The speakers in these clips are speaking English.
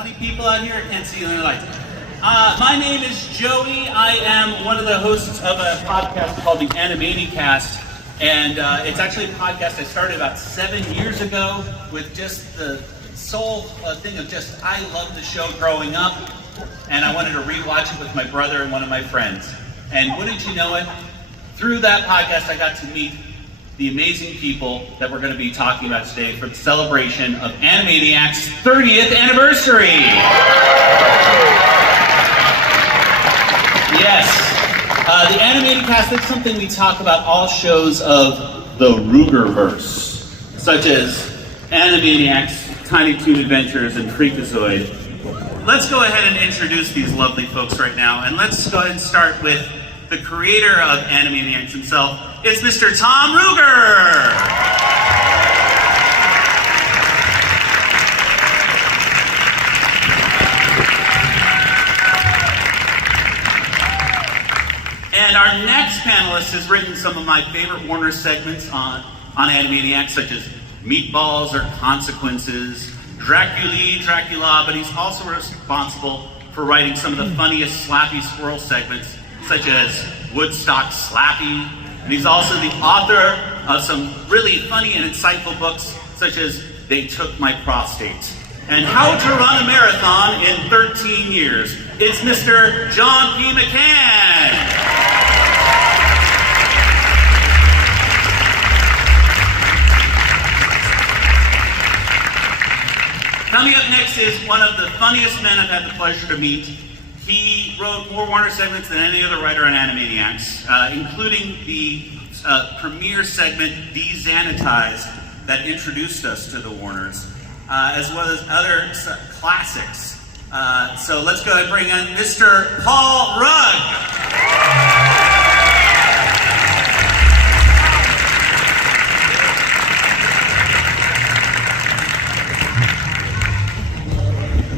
20 people out here? I can't see any lights. My name is Joey. I am one of the hosts of a podcast called the Animanicast. And it's actually a podcast I started about 7 years ago with just the sole thing of just, I loved the show growing up. And I wanted to rewatch it with my brother and one of my friends. And wouldn't you know it, through that podcast I got to meet the amazing people that we're going to be talking about today for the celebration of Animaniacs' 30th anniversary. Yes, the Animanicast is something we talk about all shows of the Rueggerverse, such as Animaniacs, Tiny Toon Adventures, and Freakazoid. Let's go ahead and introduce these lovely folks right now, and let's go ahead and start with the creator of Animaniacs himself. It's Mr. Tom Ruegger! And our next panelist has written some of my favorite Warner segments on Animaniacs, such as Meatballs or Consequences, Dracula, but he's also responsible for writing some of the funniest Slappy Squirrel segments, such as Woodstock Slappy. And he's also the author of some really funny and insightful books, such as They Took My Prostate and How to Run a Marathon in 13 Years. It's Mr. John P. McCann. Coming up next is one of the funniest men I've had the pleasure to meet. He wrote more Warner segments than any other writer on Animaniacs, including the premiere segment, Desanitized, that introduced us to the Warners, as well as other classics. So let's go ahead and bring on Mr. Paul Rugg.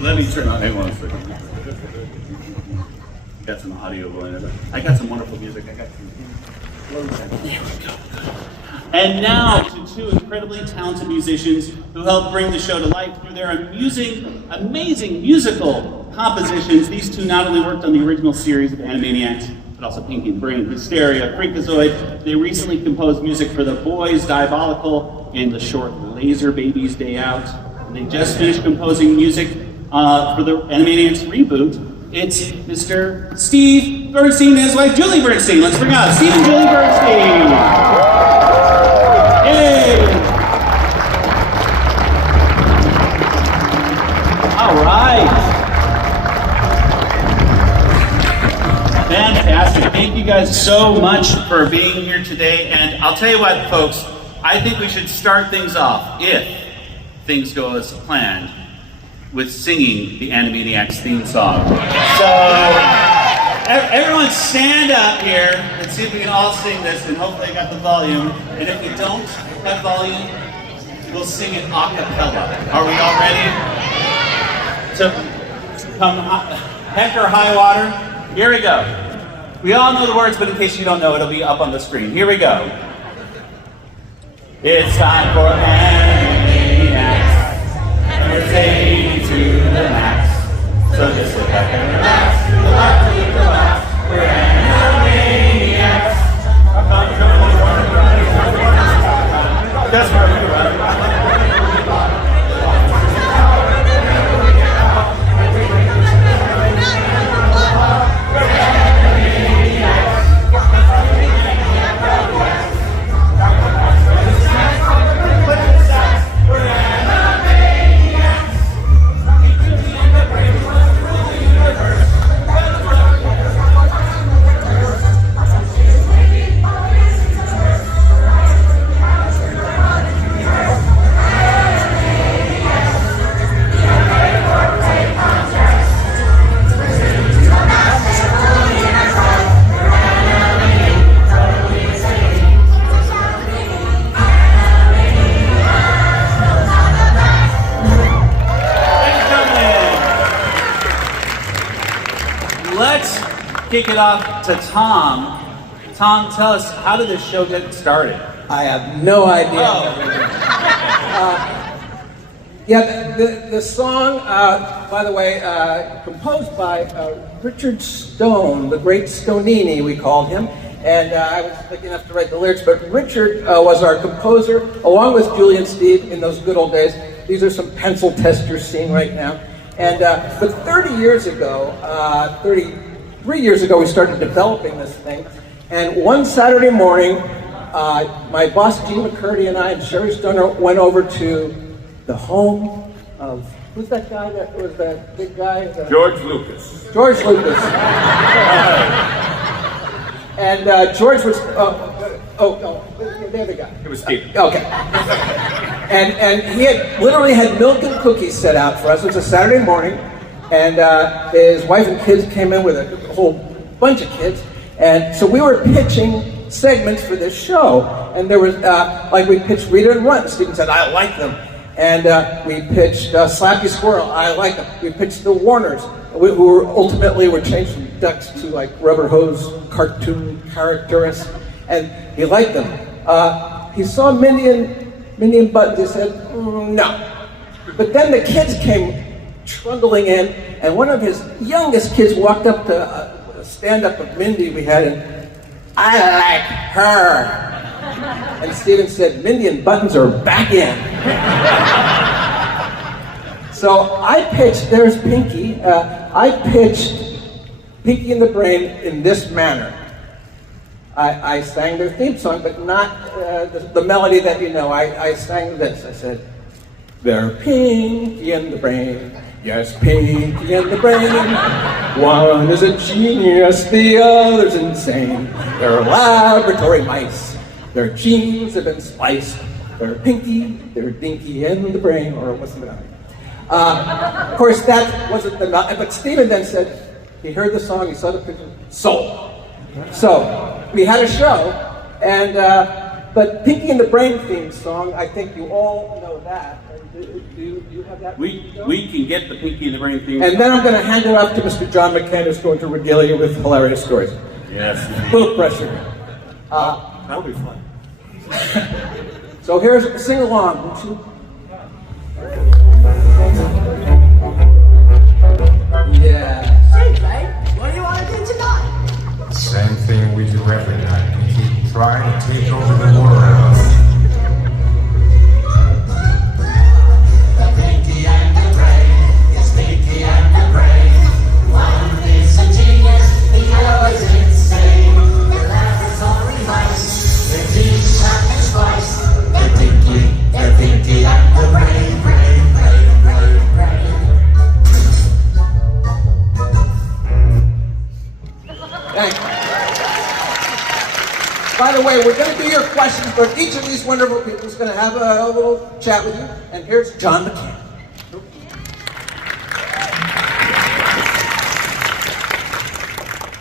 Let me turn on, hang on a second. Got some audio going in. I got some wonderful music. I got some. There we go. And now to two incredibly talented musicians who helped bring the show to life through their amazing musical compositions. These two not only worked on the original series of Animaniacs, but also Pinky and the Brain, Hysteria, Freakazoid. They recently composed music for The Boys, Diabolical, and the short Laser Babies Day Out. And they just finished composing music for the Animaniacs reboot. It's Mr. Steve Bernstein and his wife Julie Bernstein. Let's bring out Steve and Julie Bernstein. Yay! All right. Fantastic. Thank you guys so much for being here today. And I'll tell you what, folks, I think we should start things off, if things go as planned, with singing the Animaniacs theme song. So, everyone stand up here and see if we can all sing this, and hopefully I got the volume. And if we don't have volume, we'll sing it a cappella. Are we all ready? To come heck or high water? Here we go. We all know the words, but in case you don't know, it'll be up on the screen. Here we go. It's time for Animaniacs, and we're taking to the max. So just sit back and relax, relax. We're Animaniacs. That's where we run. Kick it off to Tom. Tom, tell us, how did this show get started? I have no idea. Yeah, the song, by the way, composed by Richard Stone, the great Stonini, we called him. And I was lucky enough to write the lyrics, but Richard was our composer, along with Julie and Steve in those good old days. These are some pencil testers seen right now. And but 30 years ago, 33 years ago, we started developing this thing. And one Saturday morning, my boss, Gene McCurdy, and I, and Sherry Stoner went over to the home of, who's that guy that was that big guy? George Lucas. George Lucas. And George was, the other guy. It was Steve. Okay. And he had literally had milk and cookies set out for us. It was a Saturday morning, and his wife and kids came in with a whole bunch of kids. And so we were pitching segments for this show. And there was, like we pitched Read and Run. Stephen said, I like them. And we pitched Slappy Squirrel. I like them. We pitched the Warners, who ultimately were changed from ducks to like rubber hose cartoon characters. And he liked them. He saw Mindy and Buttons. He said, no. But then the kids came trundling in, and one of his youngest kids walked up to a stand-up of Mindy we had, and I like her. And Stephen said, Mindy and Buttons are back in. So I pitched, there's Pinky, I pitched Pinky and the Brain in this manner. I sang their theme song, but not the melody that you know. I sang this. I said, they're Pinky and the Brain. Yes, Pinky and the Brain. One is a genius, the other's insane. They're laboratory mice. Their genes have been spliced. They're Pinky, they're Dinky, and the Brain, or what's the melody? Of course, that wasn't the melody, but Stephen then said, he heard the song, he saw the picture, sold. So, we had a show, and but Pinky and the Brain theme song, I think you all know that. Do you have that? We can get the Pinky and the Brain theme. And then I'm going to hand it off to Mr. John McCann, who's going to regale you with hilarious stories. Yes. A little pressure. That'll be fun. So here's sing along. Yeah. Hey, babe, what do you want to do tonight? Same thing we do every night. We keep trying to take over the world. The Pinky and the Brain, it's Pinky and the Brain. One is a genius, the other is insane. The laboratory mice, their genes have been spliced. They're Pinky and the Brain, brain, brain, brain, brain. Thanks. By the way, we're going to do your questions, but each of these wonderful people is going to have a little chat with you. And here's John McCann.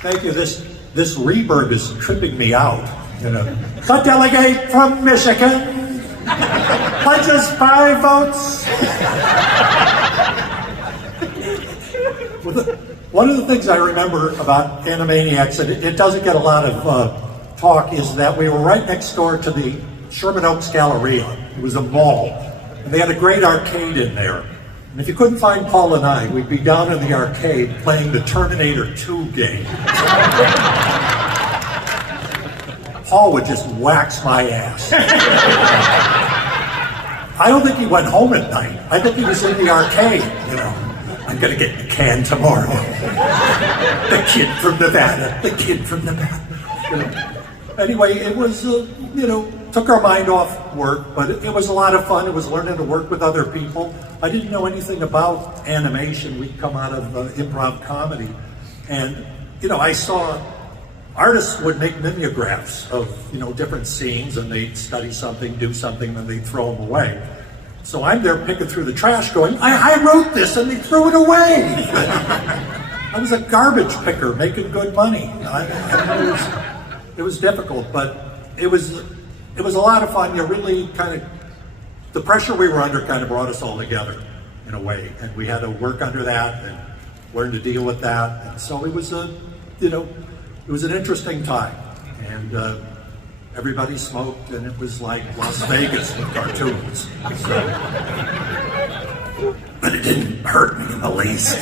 Thank you. This reverb is tripping me out. You know, the delegate from Michigan pledges 5 votes. One of the things I remember about Animaniacs, and it doesn't get a lot of talk, is that we were right next door to the Sherman Oaks Galleria. It was a mall, and they had a great arcade in there. And if you couldn't find Paul and I, we'd be down in the arcade playing the Terminator 2 game. Paul would just wax my ass. I don't think he went home at night. I think he was in the arcade, you know. I'm gonna get McCann tomorrow. The kid from Nevada, the kid from Nevada. You know. Anyway, it was, took our mind off work, but it was a lot of fun. It was learning to work with other people. I didn't know anything about animation. We'd come out of improv comedy. And, I saw artists would make mimeographs of, different scenes, and they'd study something, do something, then they'd throw them away. So I'm there picking through the trash going, I wrote this, and they threw it away. I was a garbage picker making good money. It was difficult, but it was a lot of fun. You really the pressure we were under kind of brought us all together in a way, and we had to work under that and learn to deal with that. And so it was it was an interesting time, and everybody smoked, and it was like Las Vegas with cartoons. So, but it didn't hurt me in the least.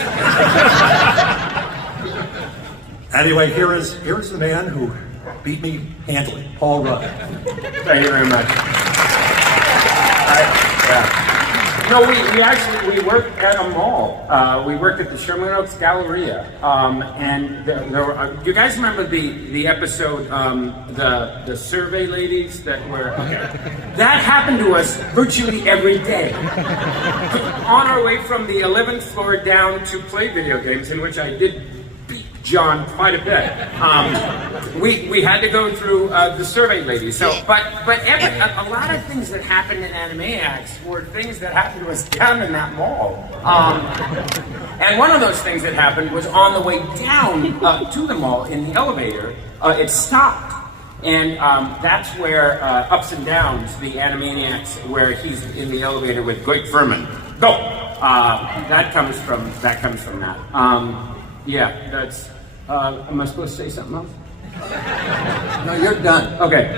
Anyway, here is the man who beat me handily, Paul Rugg. Thank you very much. No, we worked at a mall. We worked at the Sherman Oaks Galleria, and there were. You guys remember the episode, the survey ladies that were? Okay. That happened to us virtually every day. On our way from the 11th floor down to play video games, in which I did beat John quite a bit. We had to go through the survey ladies. So, but a lot of things that happened in Animaniacs were things that happened to us down in that mall. And one of those things that happened was on the way down to the mall in the elevator. It stopped, and that's where Ups and Downs, the Animaniacs, where he's in the elevator with Goit Furman. Go. That comes from that. Yeah, that's. Am I supposed to say something else? No, you're done. Okay.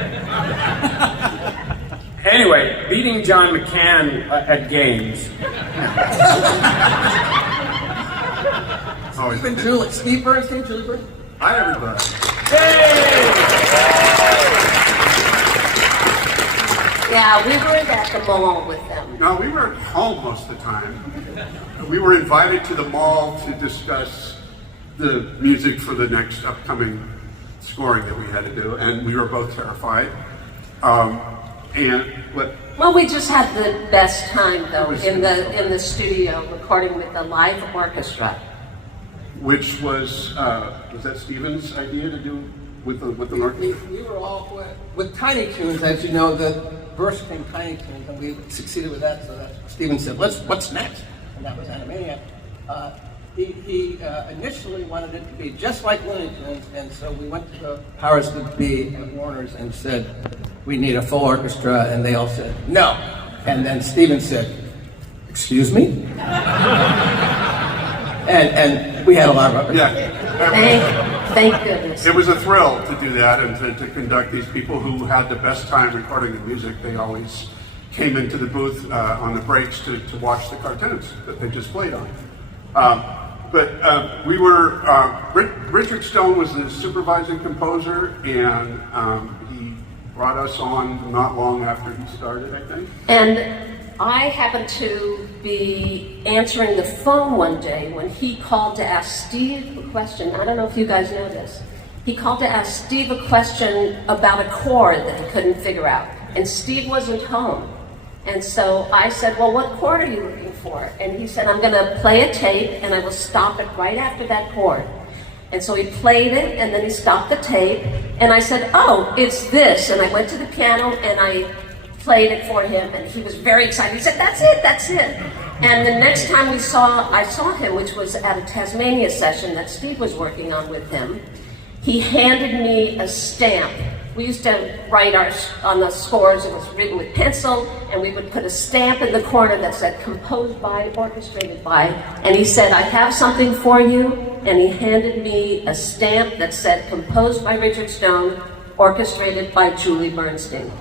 Anyway, beating John McCann at games. Steve Bernstein, Julie Bernstein. Hi, everybody. Yeah, we were at the mall with them. No, we were at home most of the time. We were invited to the mall to discuss the music for the next upcoming scoring that we had to do, and we were both terrified. Well, we just had the best time though in the studio recording with the live orchestra. Which was that Steven's idea to do with the orchestra? We were all with Tiny Toons, as you know, the verse came Tiny Toons, and we succeeded with that. So that Steven said, "What's next?" And that was Animaniacs. He initially wanted it to be just like Looney Tunes, and so we went to the powers that be at Warner's and said, "We need a full orchestra," and they all said, "No." And then Steven said, "Excuse me?" and we had a lot of it. Yeah. Thank goodness. It was a thrill to do that and to conduct these people who had the best time recording the music. They always came into the booth on the breaks to watch the cartoons that they just played on. We were, Richard Stone was the supervising composer, and he brought us on not long after he started, I think. And I happened to be answering the phone one day when he called to ask Steve a question. I don't know if you guys know this. He called to ask Steve a question about a chord that he couldn't figure out. And Steve wasn't home. And so I said, "Well, what chord are you looking for?" And he said, "I'm going to play a tape and I will stop it right after that chord." And so he played it and then he stopped the tape. And I said, "Oh, it's this." And I went to the piano and I played it for him, and he was very excited. He said, "That's it." And the next time I saw him, which was at a Tasmania session that Steve was working on with him, he handed me a stamp. We used to write on the scores, it was written with pencil, and we would put a stamp in the corner that said composed by, orchestrated by, and he said, "I have something for you," and he handed me a stamp that said composed by Richard Stone, orchestrated by Julie Bernstein.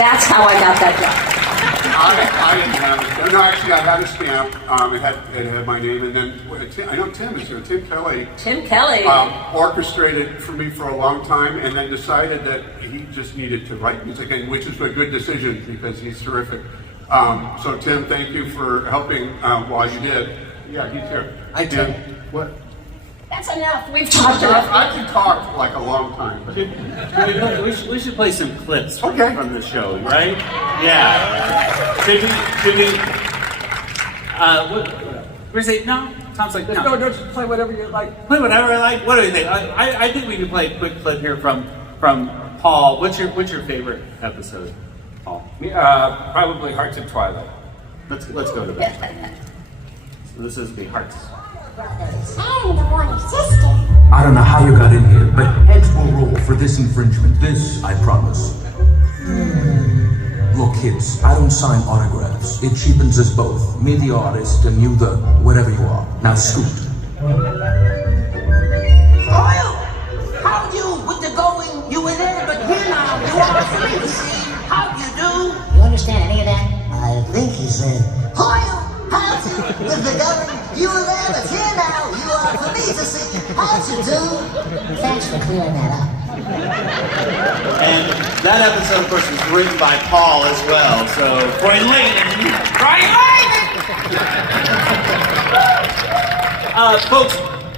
That's how I got that job. I didn't have a stamp. No, actually, I had a stamp. It had my name, and then I know Tim is here. Tim Kelly. Orchestrated for me for a long time, and then decided that he just needed to write music, and which is a good decision because he's terrific. So Tim, thank you for helping while you did. Yeah, he's here. Hi, Tim. What? That's enough. We've talked enough. I can talk like a long time. But We should play some clips Okay. from the show, right? Yeah. Should we what is it? No? Tom's like, no. No, just play whatever you like. Play whatever I like. What do you think? I think we can play a quick clip here from Paul. What's your favorite episode, Paul? Probably Hearts of Twilight. Let's go to that. So this is the Hearts. And the one sister. I don't know how you got in here, but heads will roll for this infringement. This, I promise. Look, kids, I don't sign autographs. It cheapens us both. Me the artist, and you the whatever you are. Now scoot. Oil! How'd you with the going? You were there, but here now. You are free, see? How'd you do? You understand any of that? with the going, you were there, but here now, you are for me to see. How'd you do? Thanks for clearing that up. And that episode, of course, was written by Paul as well. So, Brian Layton. Folks,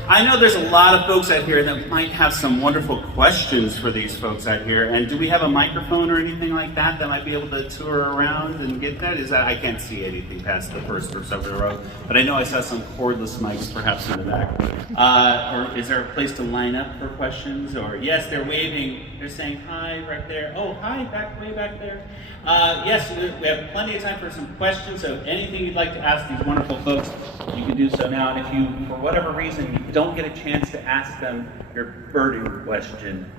I know there's a lot of folks out here that might have some wonderful questions for these folks out here. And do we have a microphone or anything like that that might be able to tour around and get that? Is that I can't see anything past the first or second row, but I know I saw some cordless mics perhaps in the back. Or is there a place to line up for questions? Or yes, they're waving. They're saying hi right there. Oh, hi, way back there. Yes, we have plenty of time for some questions. So anything you'd like to ask these wonderful folks, you can do so now. And if you, for whatever reason, you don't get a chance to ask them your birding question,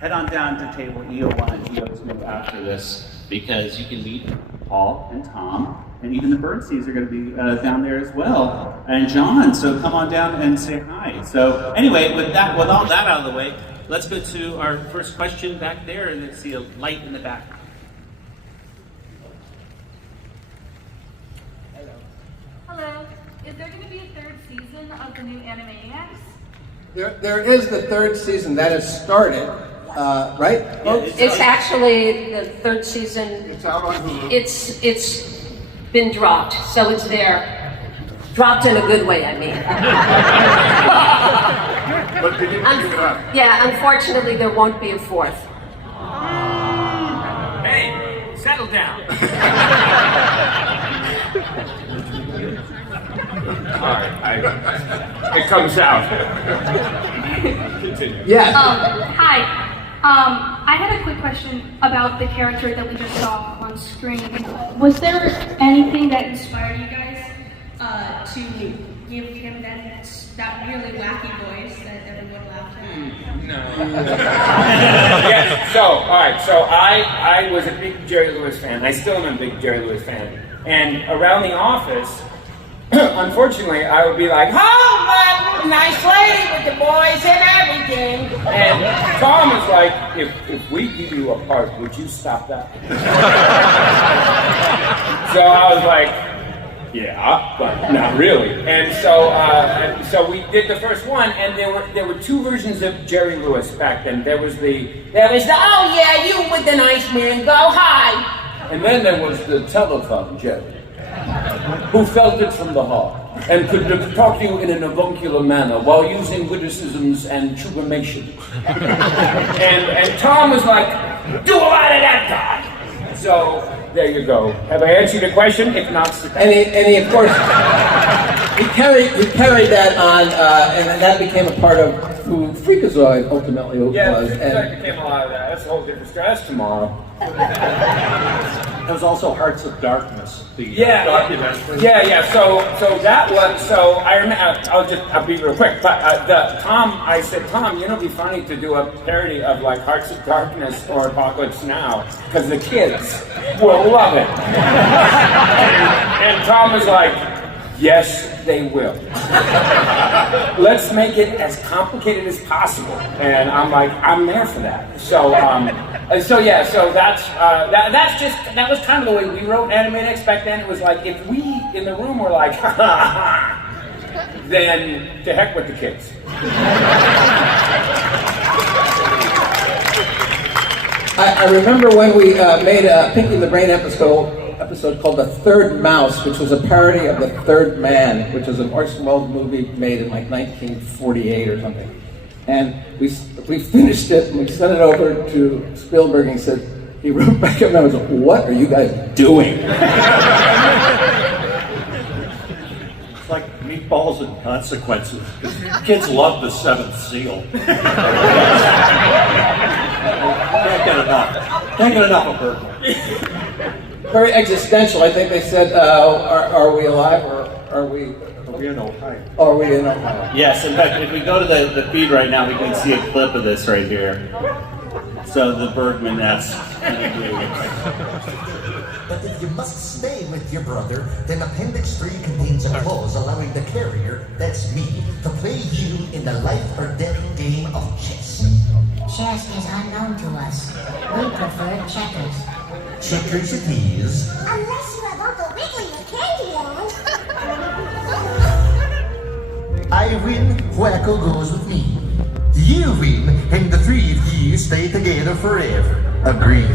head on down to table EO1 and EO2 after this, because you can meet Paul and Tom, and even the Bernsteins are going to be down there as well, and John. So come on down and say hi. So anyway, with all that out of the way, let's go to our first question back there, and let's see a light in the back. Hello. Is there going to be a third season of the new Animaniacs? There is the third season that has started, right? It's actually the third season. It's out on Hulu. It's been dropped, so it's there. Dropped in a good way, I mean. But they didn't pick it up. Yeah, unfortunately, there won't be a fourth. Hey, settle down. All right, it comes out. Continue. Yes. Hi. I had a quick question about the character that we just saw on screen. Was there anything that inspired you guys to give him that really wacky voice that everyone laughed at? No. Yes. So, all right. So I was a big Jerry Lewis fan. I still am a big Jerry Lewis fan. And around the office, unfortunately, I would be like, "Oh, my nice lady with the boys and everything." And Tom was like, "If we give you a part, would you stop that?" So I was like, "Yeah, but not really." And so we did the first one, and there were two versions of Jerry Lewis back then. There was the "Oh yeah, you with the nice man, go hi," and then there was the telephone Jerry, who felt it from the heart and could talk to you in an avuncular manner while using witticisms and tribulation. and Tom was like, "Do a lot of that, guy." So there you go. Have I answered your question? If not, And he of course, he carried that on, and that became a part of who Freakazoid ultimately was. Freakazoid became a lot of that. That's a whole different story. That's tomorrow. There was also Hearts of Darkness, the documentary. Yeah. So that was. So I remember. I'll be real quick. But I said, Tom, it'd be funny to do a parody of like Hearts of Darkness or Apocalypse Now, because the kids will love it. and Tom was like, yes, they will. Let's make it as complicated as possible. And I'm like, I'm there for that. So that was kind of the way we wrote Animaniacs back then. It was like, if we in the room were like, ha ha ha, then to heck with the kids. I remember when we made a Pinky and the Brain episode called The Third Mouse, which was a parody of The Third Man, which is an Orson Welles movie made in like 1948 or something. And we finished it and we sent it over to Spielberg, and he wrote back up and I was like, "What are you guys doing?" It's like Meatballs and Consequences. Kids love The Seventh Seal. Can't get enough of her. Very existential. I think they said, are we alive or are we in Ohio? Are we in Ohio? Yes, in fact, if we go to the feed right now, we can see a clip of this right here. So the Bergman-esque kind of view. But if you must stay with your brother, then Appendix 3 contains a clause allowing the carrier, that's me, to play you in the life or death game of chess. Chess is unknown to us. We prefer checkers. Checkers it is. Unless you have Uncle Wiggily with Candyland. I win, Wacko goes with me. You win, and the three of you stay together forever. Agreed?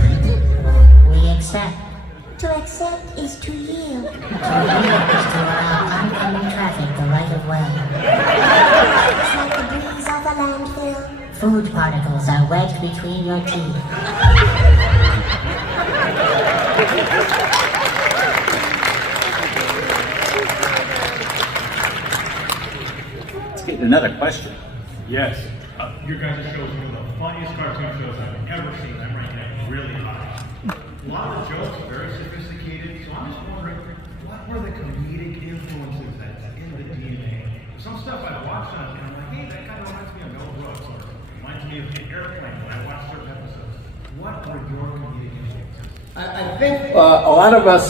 We accept. To accept is to yield. To yield is to allow oncoming traffic the right of way. It's like the breeze of a landfill. Food particles are wedged between your teeth. Let's get another question. Yes. Your guys' show is one of the funniest cartoon shows I've ever seen. I'm ranking it really high. A lot of the jokes are very sophisticated, so I'm just wondering, what were the comedic influences that's in the DNA? Some stuff I've watched and I'm like, hey, that kind of reminds me of Mel Brooks, or reminds me of The Airplane when I watch certain episodes. What were your comedic influences? I think a lot of us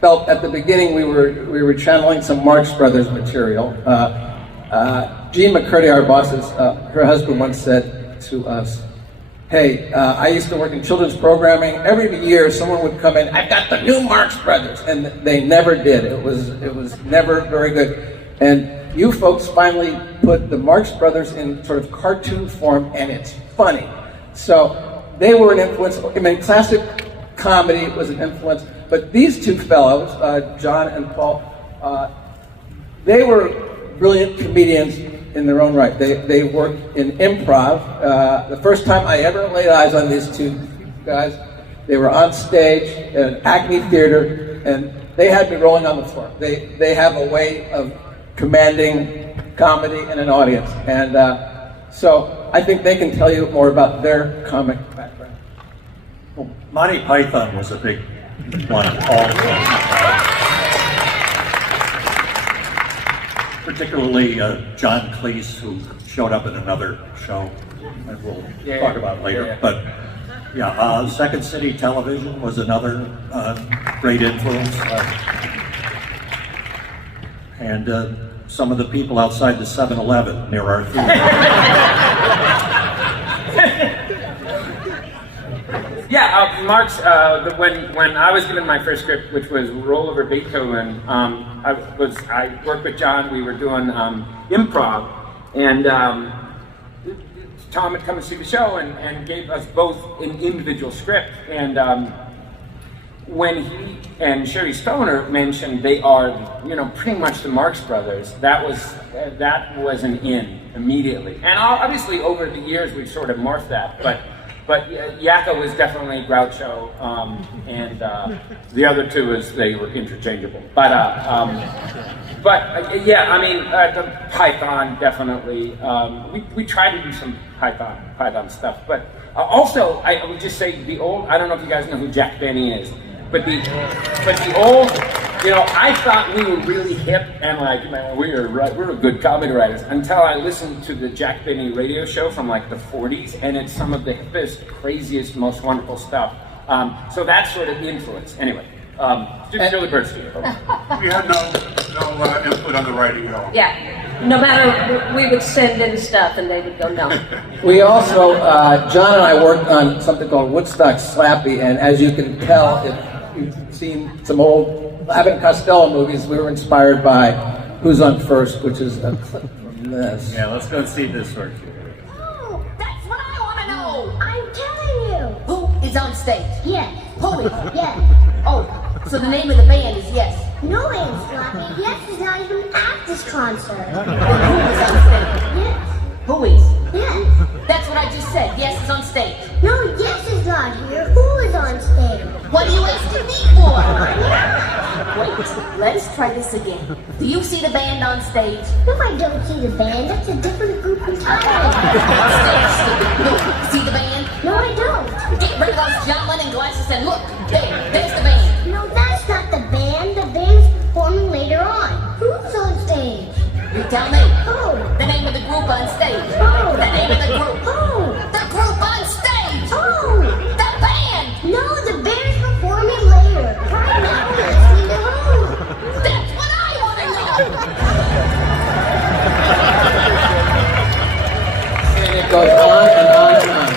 felt at the beginning we were channeling some Marx Brothers material. Jean McCurdy, our bosses, her husband once said to us, hey, I used to work in children's programming. Every year someone would come in, I've got the new Marx Brothers, and they never did. It was never very good. And you folks finally put the Marx Brothers in sort of cartoon form, and it's funny. So they were an influence. I mean, classic comedy was an influence, but these two fellows, John and Paul, they were brilliant comedians in their own right. They worked in improv. The first time I ever laid eyes on these two guys, they were on stage at Acme Theater, and they had me rolling on the floor. They have a way of commanding comedy in an audience, and so I think they can tell you more about their comic background. Well, Monty Python was a big one also. Particularly John Cleese, who showed up in another show that we'll talk about later. But yeah, Second City Television was another great influence. And some of the people outside the 7-Eleven near our theater. Yeah, Marx, when I was given my first script, which was Roll Over Beethoven, I worked with John, we were doing improv, and Tom had come to see the show and gave us both an individual script, and when he and Sherry Stoner mentioned they are, pretty much the Marx Brothers, that was an in immediately. And obviously over the years we've sort of morphed that, but Yakko was definitely Groucho, and the other two they were interchangeable. But the Python definitely. We try to do some Python stuff, but also I would just say the old. I don't know if you guys know who Jack Benny is, but the old. I thought we were really hip and we're good comedy writers until I listened to the Jack Benny radio show from like the 40s, and it's some of the hippest, craziest, most wonderful stuff. So that's sort of the influence. Anyway, Joey Bernstein. We had no input on the writing at all. Yeah. No matter, we would send in stuff and they would go, no. We also, John and I worked on something called Woodstock Slappy, and as you can tell, if you've seen some old Abbott and Costello movies, we were inspired by Who's on First, which is a clip from this. Yeah, let's go see this work. Oh, that's what I want to know. I'm telling you. Who is on stage? Yes. Who is? Yes. Oh, so the name of the band is Yes. No, Aunt Sloppy. Yes is not even at this concert. Who is on stage? Yes. Who is? Yes. That's what I just said. Yes is on stage. No, Yes is not here. Who is on stage? What are you asking me for? Wait, let's try this again. Do you see the band on stage? No, I don't see the band. That's a different group entirely. Look, see the band? No, I don't. Get rid of those John Lennon glasses and look. There's the band. No, that's not the band. The band's performing later on. Who's on stage? You tell me. Who? The name of the group on stage. Who? The name of the group. Who? The group on stage. Who? The band. No, the band's performing later. Right now we're listening to who? That's what I want to know. And it goes on and on and on.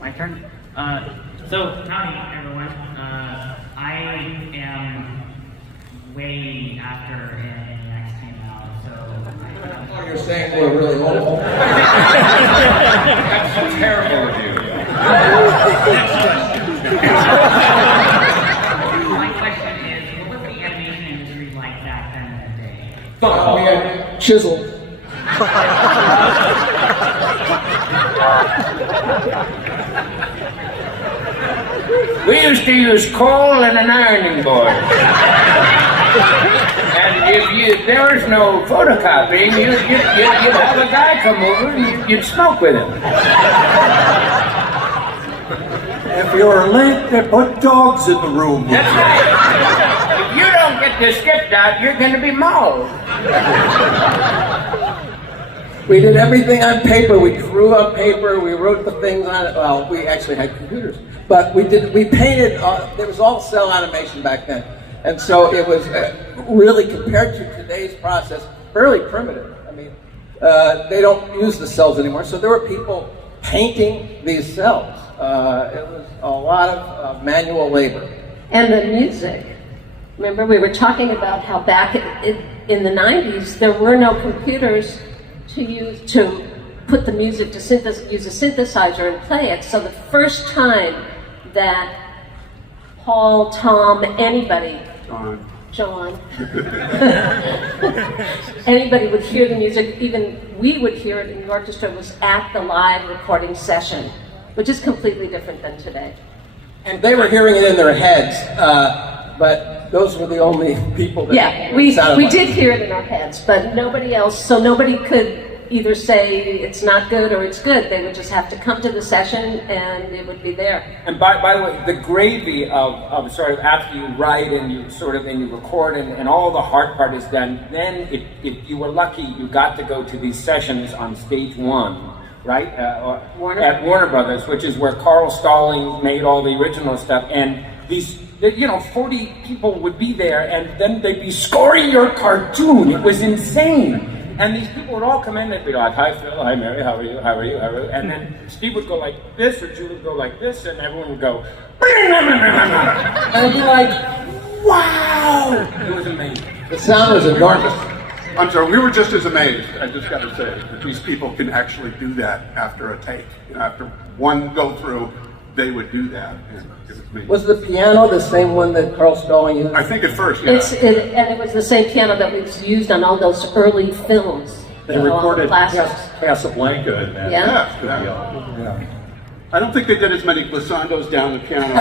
My turn? So, howdy everyone. I am way after Animaniacs came out, so... You're saying we're really old. That's terrible of you. My question is, what was the animation industry like back then in the day? We had chisel. We used to use coal and an ironing board. And if there was no photocopying, you'd have a guy come over and you'd smoke with him. If you're late, they put dogs in the room. That's right. If you don't get this script out, you're going to be mauled. We did everything on paper. We drew on paper. We wrote the things on it. Well, we actually had computers, but we painted. There was all cell animation back then, and so it was really, compared to today's process, fairly primitive. I mean, they don't use the cells anymore, so there were people painting these cells. It was a lot of manual labor. And the music. Remember, we were talking about how back in the 90s, there were no computers to use to put the music to use a synthesizer and play it. So the first time that Paul, Tom, anybody, John, anybody would hear the music, even we would hear it in the orchestra, was at the live recording session, which is completely different than today. And they were hearing it in their heads, but those were the only people that we like. did hear it in our heads, but nobody else, so nobody could either say it's not good or it's good. They would just have to come to the session and it would be there. And by the way, the gravy of sort of after you write and you record and all the hard part is done, then if you were lucky, you got to go to these sessions on stage one, right? At Warner Brothers, which is where Carl Stalling made all the original stuff, and these 40 people would be there, and then they'd be scoring your cartoon. It was insane. And these people would all come in and they'd be like, hi Phil, hi Mary, how are you, how are you, how are you? And then Steve would go like this, or Julie would go like this, and everyone would go, and I'd be like, wow! It was amazing. The sound was enormous. I'm sorry, we were just as amazed, I just got to say, that these people can actually do that after a take. After one go through, they would do that. And it was amazing. Was the piano the same one that Carl Stalling used? I think at first, yeah. And it was the same piano that was used on all those early films. They recorded classics. Casablanca in that. Yeah. I don't think they did as many glissandos down the piano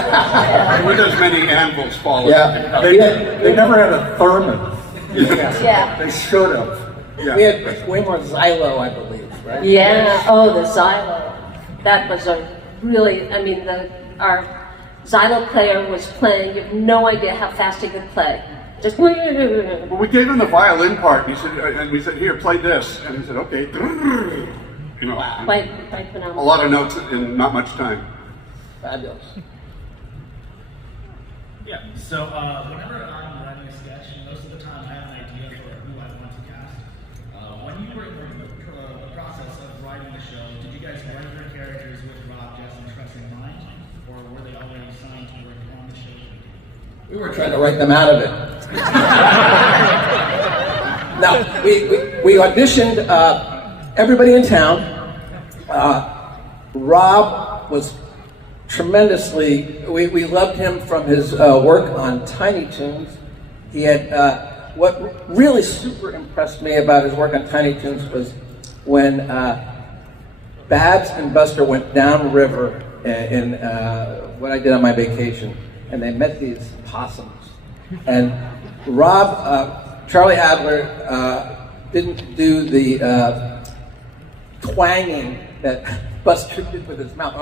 with as many anvils falling. Yeah. They never had a theremin. Yeah. They should have. Yeah. We had way more Xylo, I believe, right? Yeah, the Xylo. That was a really, our Xylo player was playing, you have no idea how fast he could play. Just... Well, we gave him the violin part, he said, and we said, here, play this. And he said, okay. Wow. A lot of notes in not much time. Fabulous. Yeah, so whenever I'm writing a sketch, most of the time I have an idea for who I want to cast. When you were in the process of writing the show, did you guys write your characters with Rob, Jess, and Tress in mind? Or were they already signed to work on the show? We were trying to write them out of it. No, we auditioned everybody in town. Rob was tremendously, we loved him from his work on Tiny Toons. He had, what really super impressed me about his work on Tiny Toons was when Babs and Buster went downriver in what I did on my vacation, and they met these possums. And Charlie Adler didn't do the twanging that Buster did with his mouth.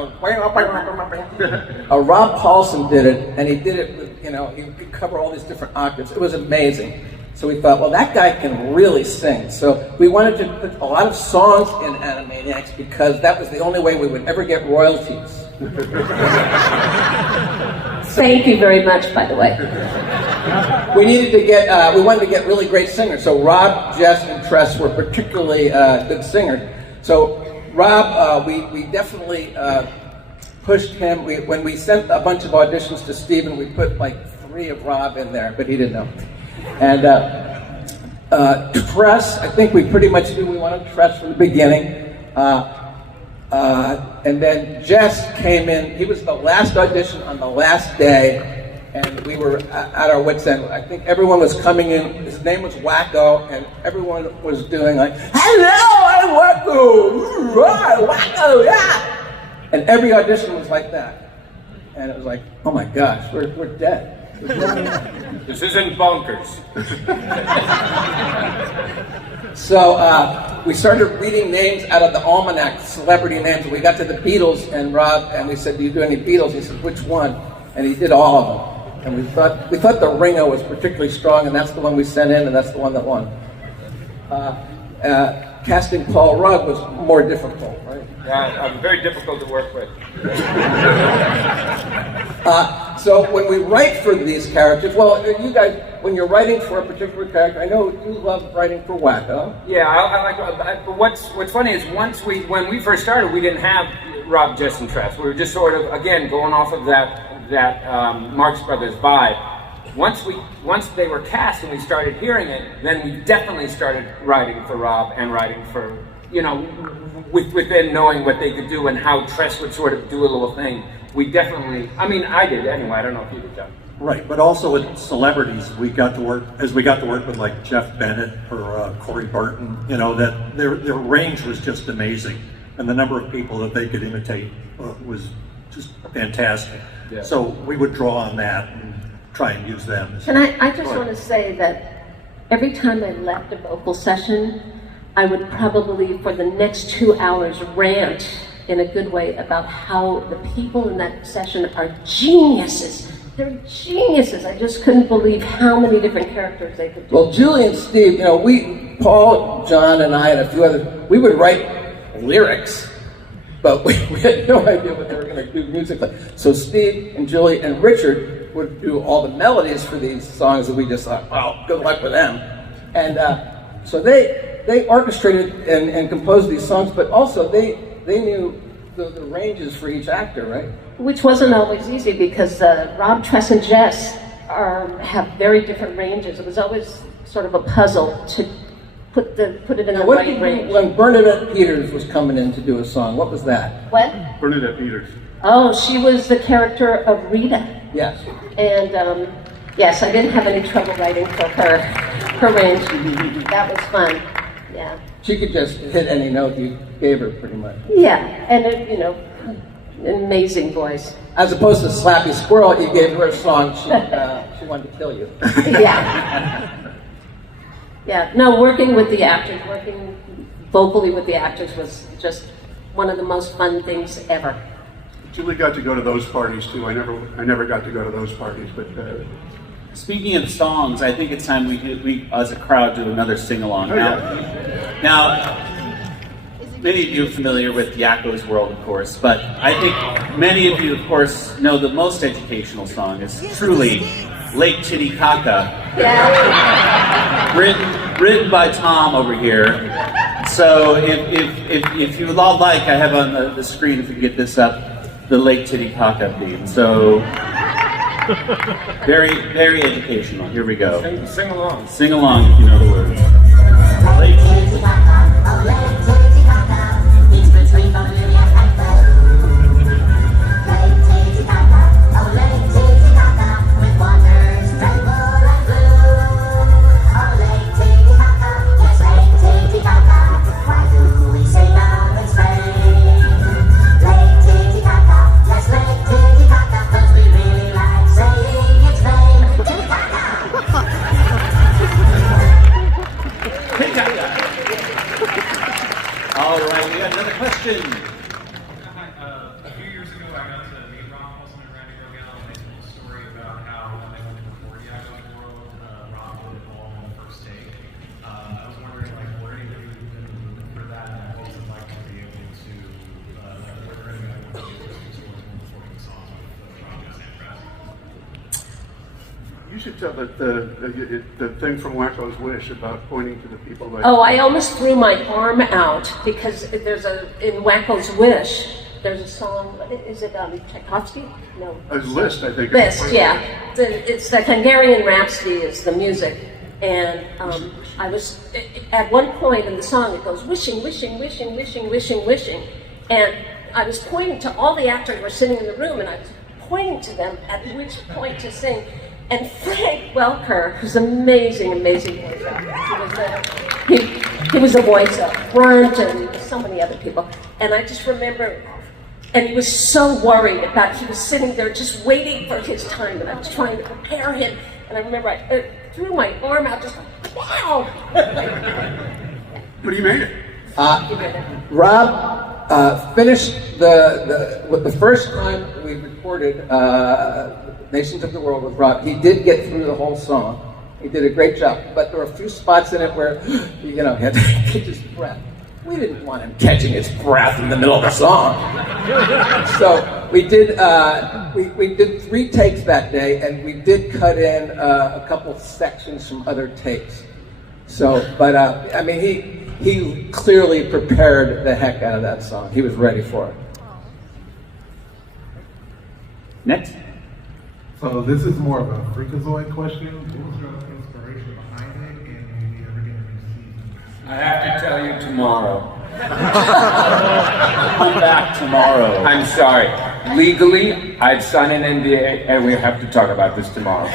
Rob Paulson did it, and he did it with, he could cover all these different octaves. It was amazing. So we thought, well, that guy can really sing. So we wanted to put a lot of songs in Animaniacs because that was the only way we would ever get royalties. Thank you very much, by the way. We wanted to get really great singers. So Rob, Jess, and Tress were particularly good singers. So Rob, we definitely pushed him. When we sent a bunch of auditions to Steven, we put like 3 of Rob in there, but he didn't know. And Tress, I think we pretty much knew we wanted Tress from the beginning. And then Jess came in. He was the last audition on the last day, and we were at our wits' end. I think everyone was coming in. His name was Wacko, and everyone was doing like, "Hello, I'm Wacko! Wacko, yeah!" And every audition was like that. And it was like, oh my gosh, we're dead. This isn't bonkers. So we started reading names out of the almanac, celebrity names. And we got to the Beatles, and Rob, and we said, "Do you do any Beatles?" He said, "Which one?" And he did all of them. And we thought the Ringo was particularly strong, and that's the one we sent in, and that's the one that won. Casting Paul Rugg was more difficult, right? Yeah, very difficult to work with. So when we write for these characters, well, you guys, when you're writing for a particular character, I know you love writing for Wacko. Yeah, I like. But what's funny is when we first started, we didn't have Rob, Jess, and Tress. We were just sort of again going off of that Marx Brothers vibe. Once they were cast and we started hearing it, then we definitely started writing for Rob and writing for, within knowing what they could do and how Tress would sort of do a little thing. We definitely, I did anyway, I don't know if you did, John. Right, but also with celebrities, we got to work with like Jeff Bennett or Corey Burton, that their range was just amazing. And the number of people that they could imitate was just fantastic. Yeah. So we would draw on that and try and use them. And I just want to say that every time I left a vocal session, I would probably, for the next 2 hours, rant in a good way about how the people in that session are geniuses. They're geniuses. I just couldn't believe how many different characters they could do. Well, Julie and Steve, Paul, John, and I, and a few others, we would write lyrics, but we had no idea what they were going to do musically. So Steve and Julie and Richard would do all the melodies for these songs that we just thought, well, good luck with them. And so they orchestrated and composed these songs, but also they knew the ranges for each actor, right? Which wasn't always easy because Rob, Tress, and Jess have very different ranges. It was always sort of a puzzle to put it in the right range. When Bernadette Peters was coming in to do a song, what was that? What? Bernadette Peters. Oh, she was the character of Rita. Yes. And yes, I didn't have any trouble writing for her range. That was fun. Yeah. She could just hit any note you gave her, pretty much. Yeah, and an amazing voice. As opposed to Slappy Squirrel, you gave her a song, she wanted to kill you. Yeah. Yeah, no, working with the actors, working vocally with the actors was just one of the most fun things ever. Julie got to go to those parties too. I never got to go to those parties, but. Speaking of songs, I think it's time we as a crowd do another sing-along. Now, many of you are familiar with Yakko's World, of course, but I think many of you, of course, know the most educational song is truly Lake Titicaca, written by Tom over here. So if you would all like, I have on the screen, if we can get this up, the Lake Titicaca theme. So very, very educational. Here we go. Sing along. Sing along if you know the words. Lake All right, we got another question. A few years ago, I got to meet Rob Wilson and Randy Rogel, and they told a story about how when they went to record Yakko's World, Rob did it all in the first take. I was wondering, were anybody in the room for that, and what was it like to be able to, were there any interesting stories when recording the songs with Rob, Jess, and Tress? You should tell the thing from Wacko's Wish about pointing to the people. Oh, I almost threw my arm out because in Wacko's Wish, there's a song, is it Tchaikovsky? No. A Liszt, I think. Liszt, yeah. It's the Hungarian Rhapsody is the music. And I was, at one point in the song, it goes, wishing, wishing, wishing, wishing, wishing, wishing. And I was pointing to all the actors who were sitting in the room, and I was pointing to them at which point to sing. And Frank Welker, who's amazing, amazing voice actor, he was a voice of Brunt and so many other people. And I just remember, and he was so worried about, he was sitting there just waiting for his time, and I was trying to prepare him. And I remember I threw my arm out, just like, wow! But he made it. Rob finished the first time we recorded Nations of the World with Rob. He did get through the whole song. He did a great job, but there were a few spots in it where, he had to catch his breath. We didn't want him catching his breath in the middle of the song. So we did 3 takes that day, and we did cut in a couple sections from other takes. So, but I mean, he clearly prepared the heck out of that song. He was ready for it. Next. So this is more of a Freakazoid question. What was your inspiration behind it, and maybe ever get a new season? I have to tell you tomorrow. Come back tomorrow. I'm sorry. Legally, I'd sign an NDA, and we have to talk about this tomorrow.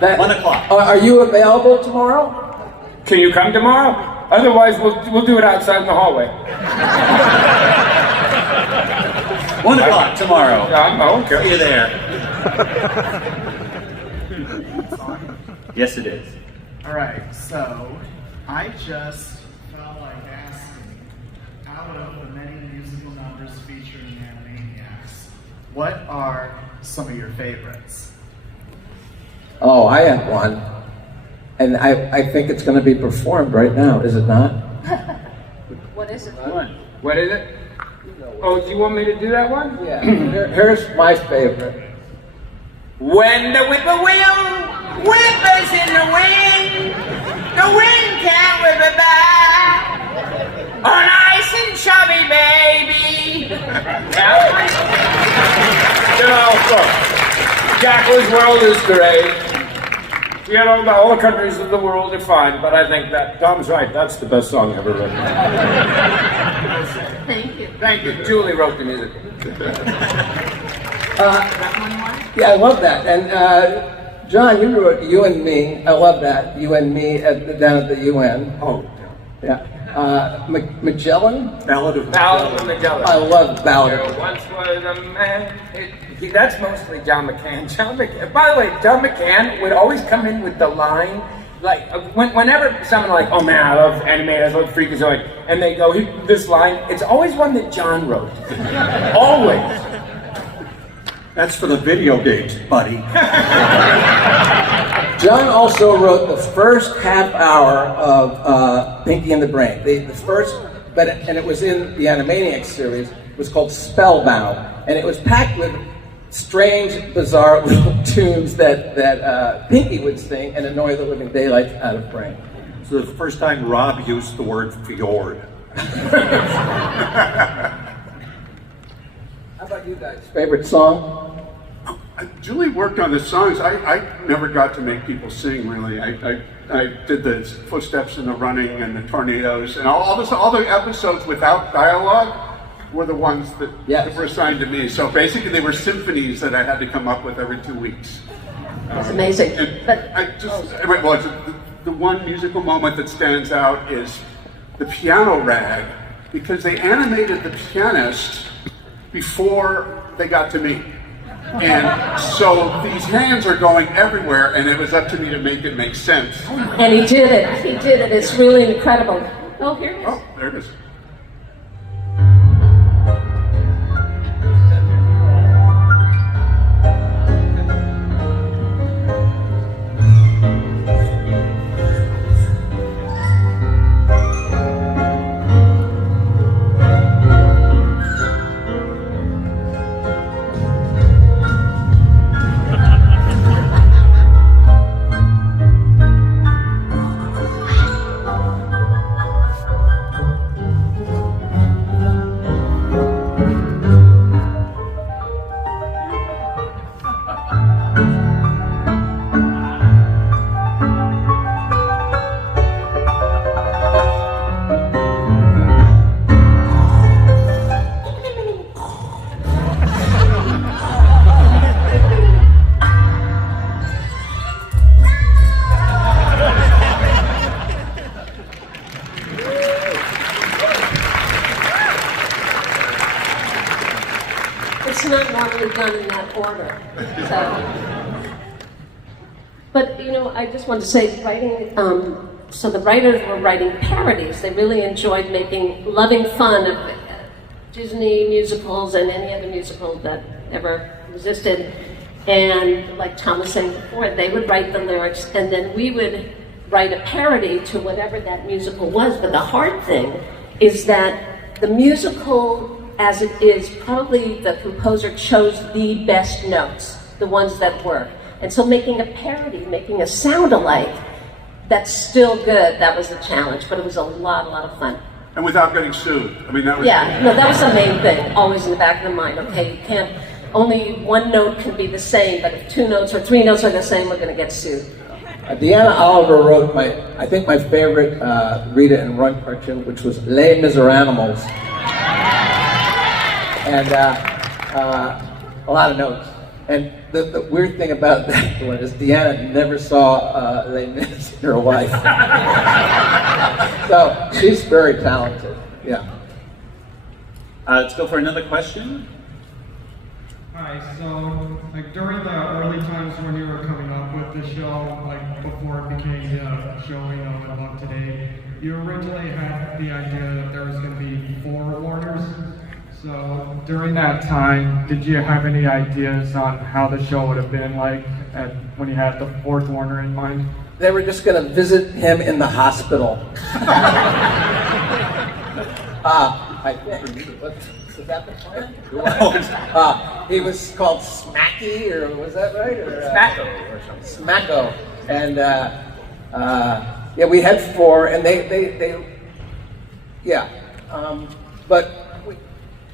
1 o'clock. Are you available tomorrow? Can you come tomorrow? Otherwise, we'll do it outside in the hallway. 1 o'clock tomorrow. Okay. See you there. Yes, it is. All right, so I just felt like asking, out of the many musical numbers featured in Animaniacs, what are some of your favorites? Oh, I have one. And I think it's going to be performed right now, is it not? What is it? What is it? Oh, do you want me to do that one? Yeah. Here's my favorite. When the whippoorwill whippers in the wind can't whip it back. Oh, nice and chubby, baby. Look, Jacqueline's world is great. All the countries of the world are fine, but I think that Tom's right. That's the best song ever written. Thank you. Thank you. Julie wrote the music. Yeah, I love that. And John, you wrote You and Me. I love that. You and Me down at the UN. Oh, yeah. Magellan? Ballad of Magellan. I love Ballad of There once was a man. That's mostly John McCann. By the way, John McCann would always come in with the line, like, whenever someone like, oh man, I love Animaniacs, I love Freakazoid, and they go, this line, it's always one that John wrote. Always. That's for the video games, buddy. John also wrote the first half hour of Pinky and the Brain. The first, and it was in the Animaniacs series. It was called Spellbound, and it was packed with strange, bizarre little tunes that Pinky would sing and annoy the living daylights out of Brain. So the first time Rob used the word fjord. How about you guys? Favorite song? Julie worked on the songs. I never got to make people sing, really. I did the footsteps and the running and the tornadoes and all the episodes without dialogue were the ones that were assigned to me. So basically they were symphonies that I had to come up with every 2 weeks. That's amazing. The one musical moment that stands out is the piano rag, because they animated the pianist before they got to me. And so these hands are going everywhere, and it was up to me to make it make sense. And he did it. He did it. It's really incredible. Oh, here it is. Oh, there it is. order. But you know, I just want to say, writing. So the writers were writing parodies. They really enjoyed loving fun of Disney musicals and any other musical that ever existed. And like Tom was saying before, they would write the lyrics, and then we would write a parody to whatever that musical was. But the hard thing is that the musical, as it is, probably the composer chose the best notes, the ones that work. And so making a parody, making a sound alike, that's still good. That was the challenge, but it was a lot of fun. And without getting sued. I mean, that was... Yeah, no, that was the main thing, always in the back of the mind. Okay, you can't, only one note can be the same, but if 2 notes or 3 notes are the same, we're going to get sued. Deanna Oliver wrote I think my favorite Rita and Run cartoon, which was Les Miserables. And a lot of notes. And the weird thing about that one is Deanna never saw Les Mis in her life. So she's very talented, yeah. Let's go for another question. Hi, so like during the early times when you were coming up with the show, like before it became the show we know and love today, you originally had the idea that there was going to be 4 Warners. So during that time, did you have any ideas on how the show would have been like when you had the 4th Warner in mind? They were just going to visit him in the hospital. I think. Was that the plan? He was called Smacky, or was that right? Or, Smacko or something. Smacko. And yeah, we had 4, and they yeah. But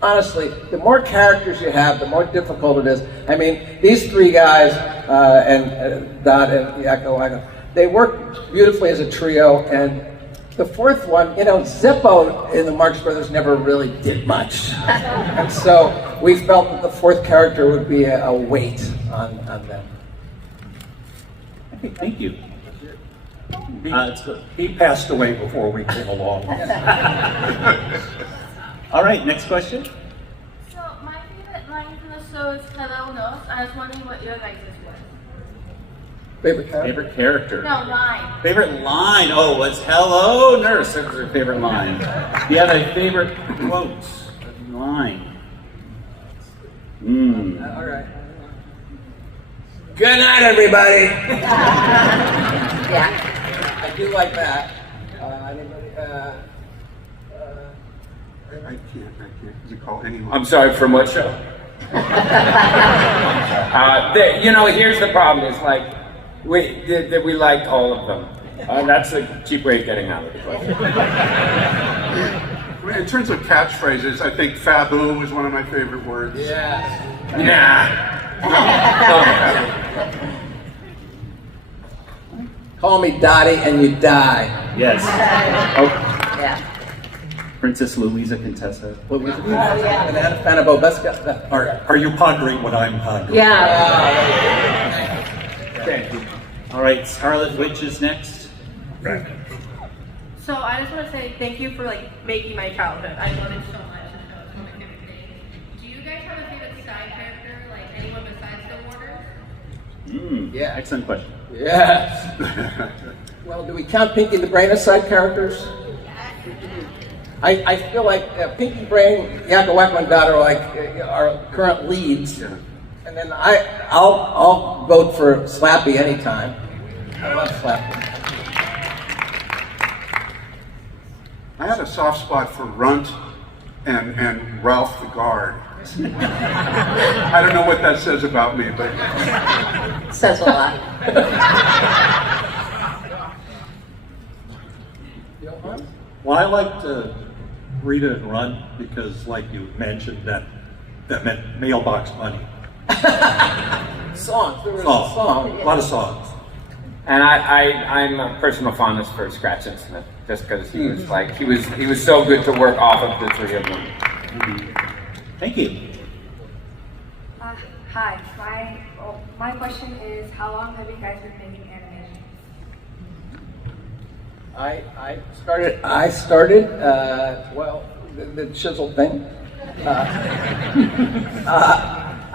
honestly, the more characters you have, the more difficult it is. I mean, these 3 guys, and Dot and Yakko, they work beautifully as a trio, and the 4th one, you know, Zippo in the Marx Brothers never really did much. And so we felt that the 4th character would be a weight on them. Okay, thank you. He passed away before we came along. All right, next question. So my favorite line from the show is "Hello, Nose." I was wondering what your guys' was. Favorite character? Favorite character. No, line. Favorite line. Oh, it's "Hello, Nurse." That was her favorite line. Do you have a favorite quote? Line. All right. Good night, everybody. Yeah. I do like that. Anybody? I can't. Does it call anyone? I'm sorry, from what show? You know, here's the problem. It's like, we liked all of them. That's a cheap way of getting out of the question. In terms of catchphrases, I think "Fabu" is one of my favorite words. Yeah. Call me Dottie and you die. Yes. Yeah. Princess Louisa Contessa. What was it? Banana Fanabobesca. Are you pondering what I'm pondering? Yeah. Thank you. All right, Scarlet Witch is next. Right. So I just want to say thank you for making my childhood. I love it so much. So it's one of my favorite things. Do you guys have a favorite side character, like anyone besides the Warners? Yeah. Excellent question. Yes. Well, do we count Pinky the Brain as side characters? I feel like Pinky Brain, Yakko, Wacko, and Dot are like our current leads. Yeah. And then I'll vote for Slappy anytime. I love Slappy. I had a soft spot for Runt and Ralph the Guard. I don't know what that says about me, but... It says a lot. Well, I liked Rita and Run because, like you mentioned, that meant mailbox money. Songs. There was a song. A lot of songs. And I'm a personal fondness for Scratch and Smith, just because he was he was so good to work off of the 3 of them. Thank you. Hi. My question is, how long have you guys been making animation? I started. Well, the chisel thing.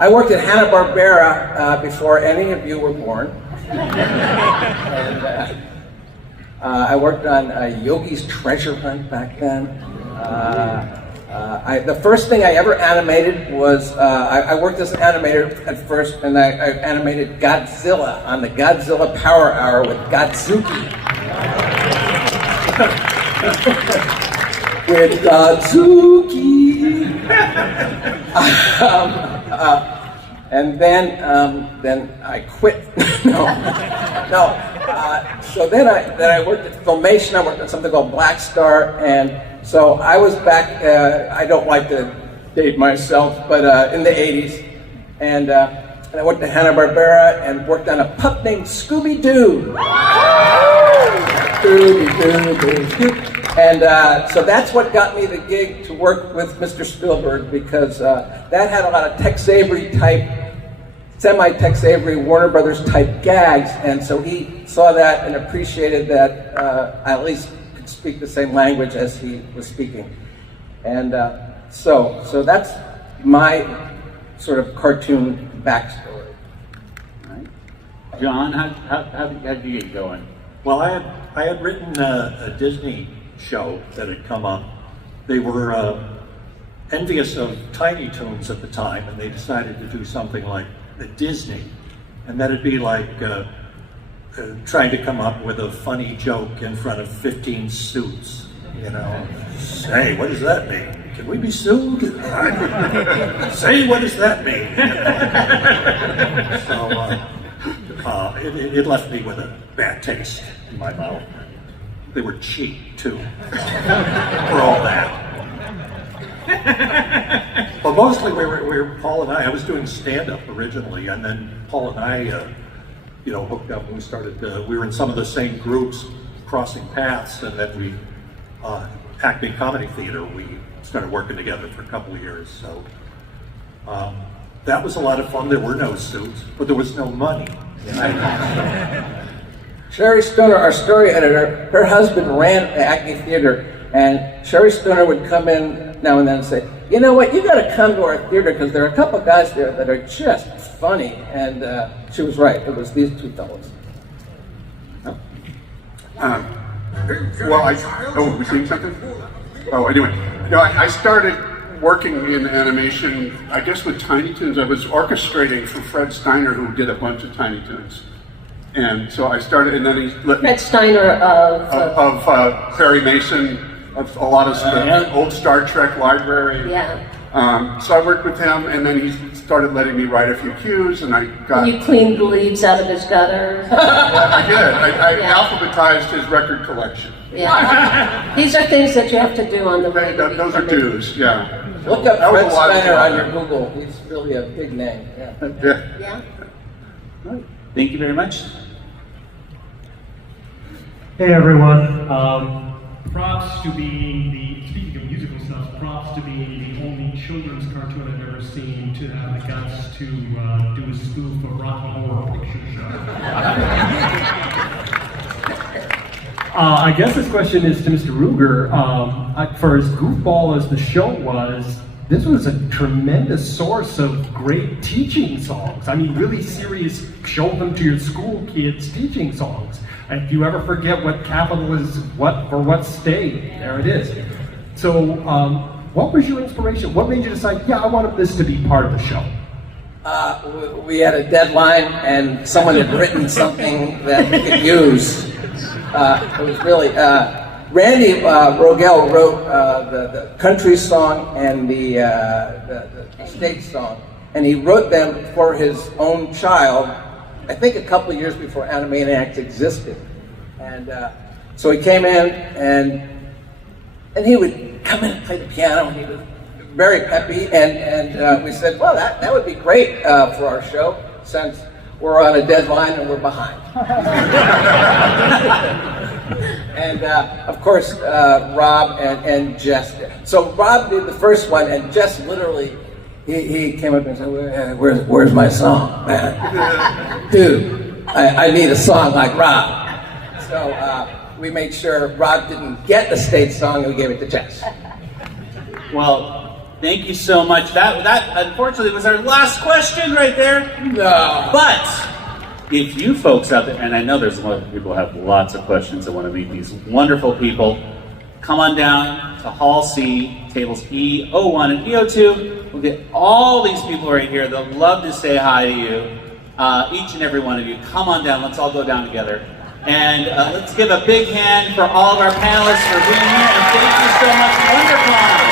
I worked at Hanna-Barbera before any of you were born. And I worked on Yogi's Treasure Hunt back then. The first thing I ever animated was, I worked as an animator at first, and I animated Godzilla on the Godzilla Power Hour with Godzuki. With Godzuki. And then I quit. So then I worked at Filmation. I worked on something called Black Star, and so I was back. I don't like to date myself, but in the '80s, and I worked at Hanna-Barbera and worked on a pup named Scooby-Doo. Scooby-Doo. And so that's what got me the gig to work with Mr. Spielberg, because that had a lot of Tex Avery type, semi-Tex Avery, Warner Brothers type gags, and so he saw that and appreciated that I at least could speak the same language as he was speaking. And so that's my sort of cartoon backstory. Right. John, how did you get going? Well, I had written a Disney show that had come up. They were envious of Tiny Toons at the time, and they decided to do something like the Disney, and that'd be like trying to come up with a funny joke in front of 15 suits, you know. Hey, what does that mean? Can we be sued? Say, what does that mean? So it left me with a bad taste in my mouth. They were cheap too, for all that. But mostly we were Paul and I was doing stand-up originally, and then Paul and I, hooked up and we started, we were in some of the same groups, crossing paths, and then we, acting comedy theater, we started working together for a couple of years, so that was a lot of fun. There were no suits, but there was no money. Sherry Stoner, our story editor, her husband ran the Acme Theater, and Sherry Stoner would come in now and then and say, you know what, you gotta come to our theater because there are a couple guys there that are just funny. And she was right, it was these two fellows. We seeing something? Oh, anyway, I started working in animation, I guess with Tiny Toons. I was orchestrating for Fred Steiner, who did a bunch of Tiny Toons. And so I started, and then he let me... Fred Steiner of Perry Mason, of a lot of the old Star Trek library. Yeah. So I worked with him, and then he started letting me write a few cues, and I got... You cleaned the leaves out of his gutter. I did. I alphabetized his record collection. Yeah. These are things that you have to do on the way. Those are dues, yeah. Look up Fred Steiner on your Google. He's really a big name. Yeah. Thank you very much. Hey everyone. Props to being speaking of musical stuff, props to being the only children's cartoon I've ever seen to have the guts to do a spoof of Rocky Horror Picture Show. I guess this question is to Mr. Ruegger. For as goofball as the show was, this was a tremendous source of great teaching songs. I mean, really serious, show them to your school kids teaching songs. If you ever forget what capital is what for what state, there it is. So, what was your inspiration? What made you decide, yeah, I wanted this to be part of the show? We had a deadline, and someone had written something that we could use. It was really... Randy Rogel wrote the country song and the state song, and he wrote them for his own child, I think a couple of years before Animaniacs existed. And so he came in, and he would come in and play the piano, and he was very peppy, and we said, well, that would be great for our show, since we're on a deadline and we're behind. And of course, Rob and Jess did. So Rob did the first one, and Jess literally, he came up and said, where's my song, man? Dude, I need a song like Rob. So we made sure Rob didn't get the state song, and we gave it to Jess. Well, Thank you so much. That unfortunately was our last question right there. No. But if you folks out there, and I know there's a lot of people who have lots of questions and want to meet these wonderful people, come on down to Hall C, tables E01 and E02. We'll get all these people right here. They'll love to say hi to you. Each and every one of you. Come on down. Let's all go down together. And let's give a big hand for all of our panelists for being here. And thank you so much. Wonderful.